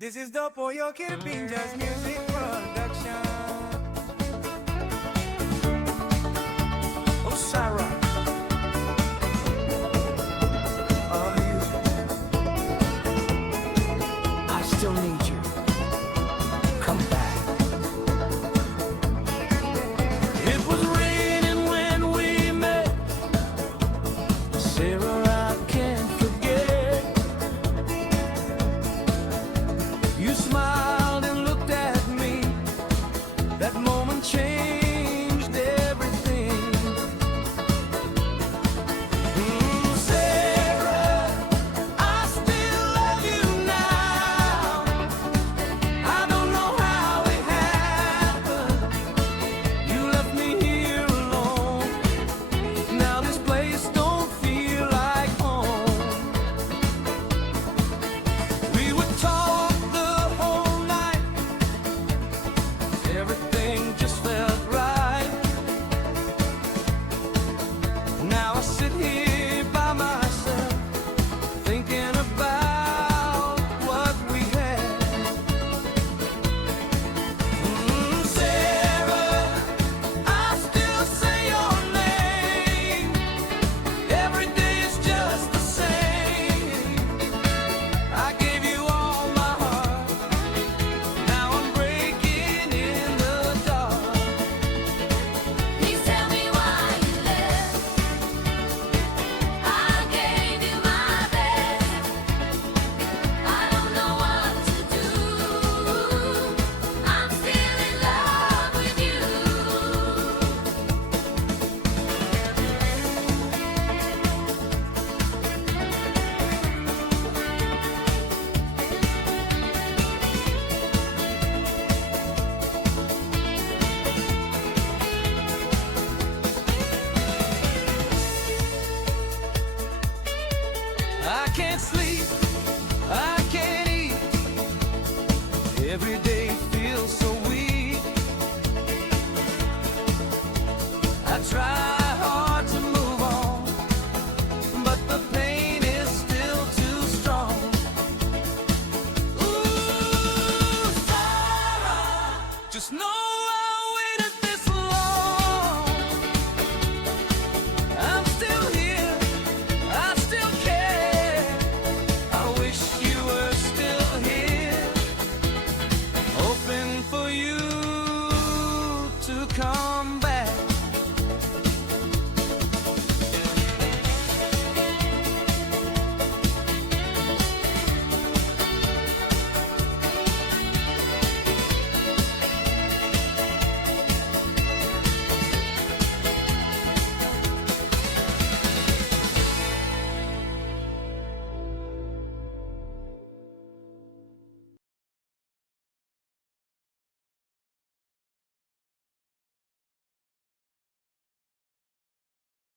This is the Poyo Kirpinja's music production. Oh, Sarah. I still need you. Come back. It was raining when we met. Sarah, I can't forget. You smiled and looked at me. That moment changed everything. Sarah, I still love you now. I don't know how it happened. You left me here alone. Now this place don't feel like home. We would talk the whole night. Everything just felt right. Now I sit here by myself, thinking about what we had. Sarah, I still say your name. Every day is just the same. I gave you all my heart. Now I'm breaking in the dark. Please tell me why you left. I gave you my best. I don't know what to do. I'm still in love with you. I can't sleep, I can't eat. Every day feels so weak. I try hard to move on, but the pain is still too strong. Ooh, Sarah, just know